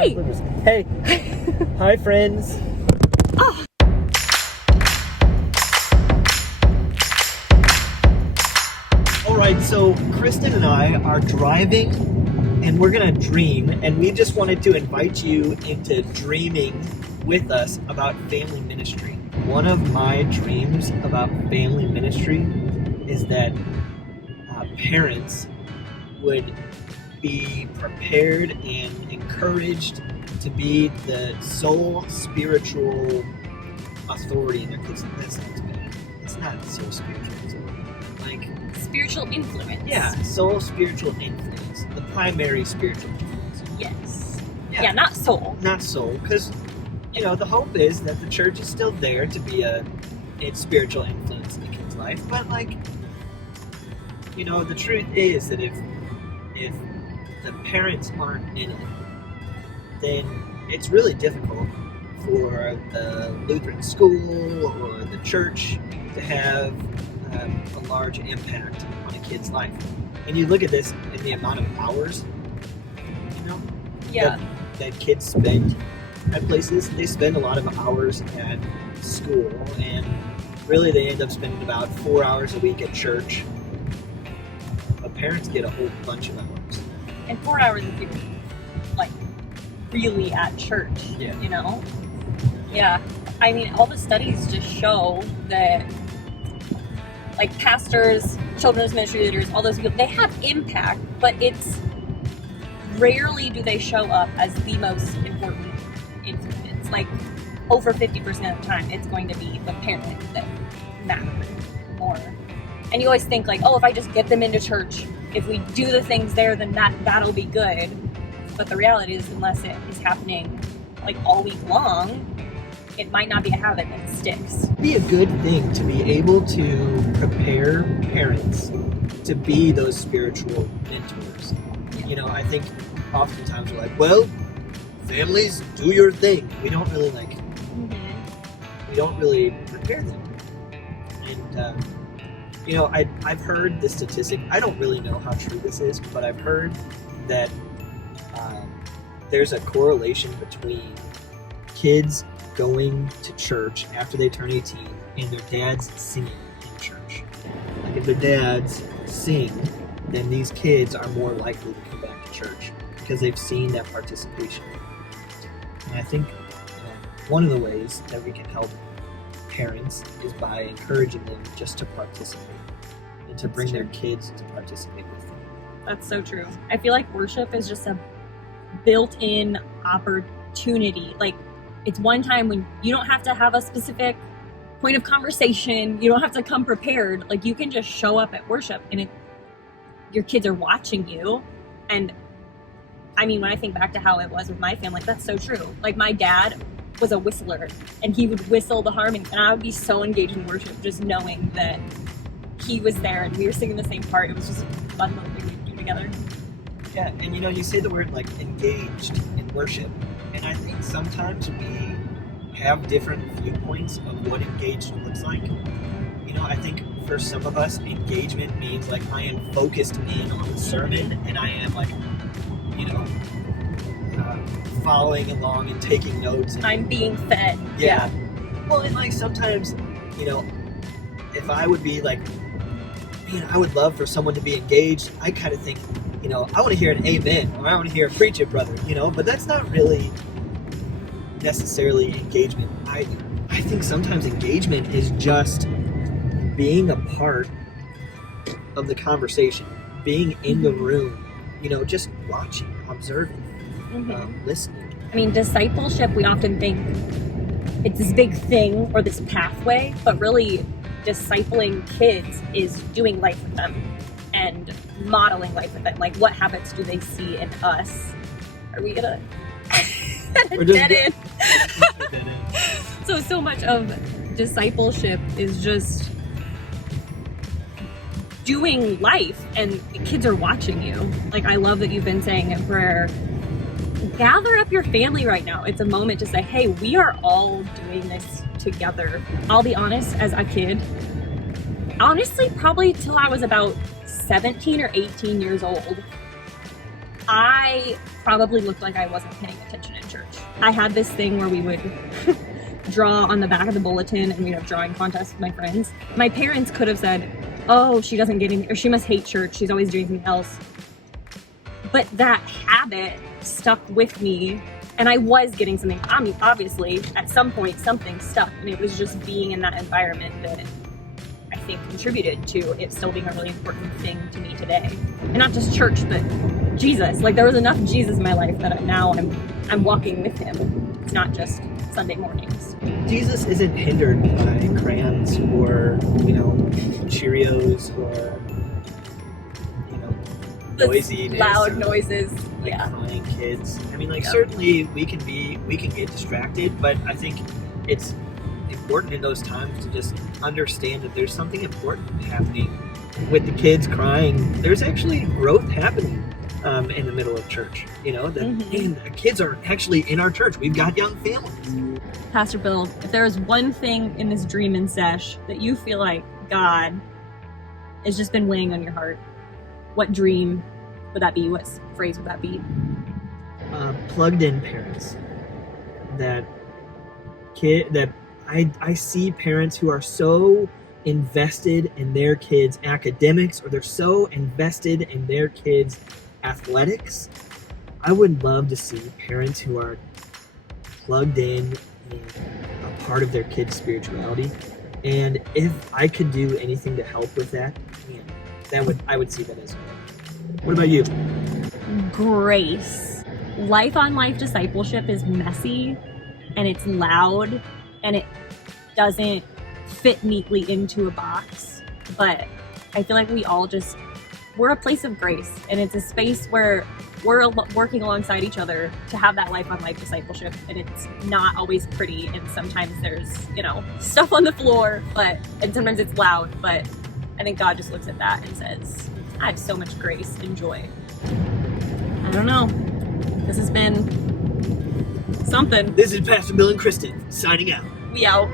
Hey! Hey! Hi, friends! Oh. Alright, so Kristin and I are driving and we're gonna dream, and we just wanted to invite you into dreaming with us about family ministry. One of my dreams about family ministry is that parents would be prepared and encouraged to be the sole spiritual authority in their kids. That sounds bad. It's not sole spiritual, is it? Like Spiritual influence. Yeah, sole spiritual influence. The primary spiritual influence. Yes. Yeah, not soul. Not soul, because, you know, the hope is that the church is still there to be a spiritual influence in the kid's life, but, like, you know, the truth is that if the parents aren't in it, then it's really difficult for the Lutheran school or the church to have a large impact on a kid's life. And you look at this in the amount of hours, you know, that kids spend at places. They spend a lot of hours at school, and really they end up spending about 4 hours a week at church. But parents get a whole bunch of hours. And 4 hours if you're, like, really at church, you know? Yeah. I mean, all the studies just show that, like, pastors, children's ministry leaders, all those people, they have impact, but it's rarely do they show up as the most important influence. Like, over 50% of the time, it's going to be the parent that matters more. And you always think, like, oh, if I just get them into church, if we do the things there, then that'll be good. But the reality is, unless it is happening, like, all week long, it might not be a habit that sticks. It'd be a good thing to be able to prepare parents to be those spiritual mentors. Yeah. You know, I think oftentimes we're like, well, families, do your thing. We don't really we don't really prepare them. And, you know, I've heard this statistic. I don't really know how true this is, but I've heard that there's a correlation between kids going to church after they turn 18 and their dads singing in church. Like, if their dads sing, then these kids are more likely to come back to church because they've seen that participation. And I think one of the ways that we can help parents is by encouraging them just to participate and to bring their kids to participate with them. That's so true. I feel like worship is just a built-in opportunity. Like, it's one time when you don't have to have a specific point of conversation. You don't have to come prepared. Like, you can just show up at worship and your kids are watching you. And I mean, when I think back to how it was with my family, that's so true. Like, my dad was a whistler and he would whistle the harmony, and I would be so engaged in worship just knowing that he was there and we were singing the same part. It was just a fun little thing we could do together. Yeah, and you know, you say the word, like, engaged in worship, and I think sometimes we have different viewpoints of what engaged looks like. You know, I think for some of us, engagement means, like, I am focused in on the sermon and I am, like, you know, following along and taking notes. And, I'm being fed. Yeah. Well, and, like, sometimes, you know, if I would be like, man, I would love for someone to be engaged, I kind of think, you know, I want to hear an amen, or I want to hear preach it, brother, you know, but that's not really necessarily engagement either. I think sometimes engagement is just being a part of the conversation, being in the room, you know, just watching, observing, listening. I mean, discipleship, we often think it's this big thing or this pathway, but really discipling kids is doing life with them and modeling life with them. Like, what habits do they see in us? Are we gonna dead end? So much of discipleship is just doing life, and the kids are watching you. Like, I love that you've been saying in prayer, gather up your family right now. It's a moment to say, hey, we are all doing this together. I'll be honest, as a kid, honestly, probably till I was about 17 or 18 years old, I probably looked like I wasn't paying attention in church. I had this thing where we would draw on the back of the bulletin and we'd have drawing contests with my friends. My parents could have said, oh, she doesn't get in, or she must hate church, she's always doing something else. But that habit stuck with me, and I was getting something. I mean, obviously, at some point, something stuck, and it was just being in that environment that I think contributed to it still being a really important thing to me today. And not just church, but Jesus. Like, there was enough Jesus in my life that now I'm walking with him. It's not just Sunday mornings. Jesus isn't hindered by crayons or, Cheerios or, noisiness. Loud or, noises. like, Yeah. crying kids. I mean, certainly we can get distracted, but I think it's important in those times to just understand that there's something important happening with the kids crying. There's actually growth happening in the middle of church. Man, the kids are actually in our church. We've got young families. Pastor Bill, if there was one thing in this dream and sesh that you feel like God has just been weighing on your heart, what dream would that be? What phrase would that be? Plugged in parents. I see parents who are so invested in their kids' academics, or they're so invested in their kids' athletics. I would love to see parents who are plugged in and a part of their kids' spirituality. And if I could do anything to help with that, I would see that as well. What about you? Grace. Life on life discipleship is messy and it's loud and it doesn't fit neatly into a box. But I feel like we're a place of grace, and it's a space where we're working alongside each other to have that life on life discipleship. And it's not always pretty, and sometimes there's, stuff on the floor, and sometimes it's loud, but I think God just looks at that and says, I have so much grace and joy. I don't know. This has been something. This is Pastor Bill and Kristin signing out. We out.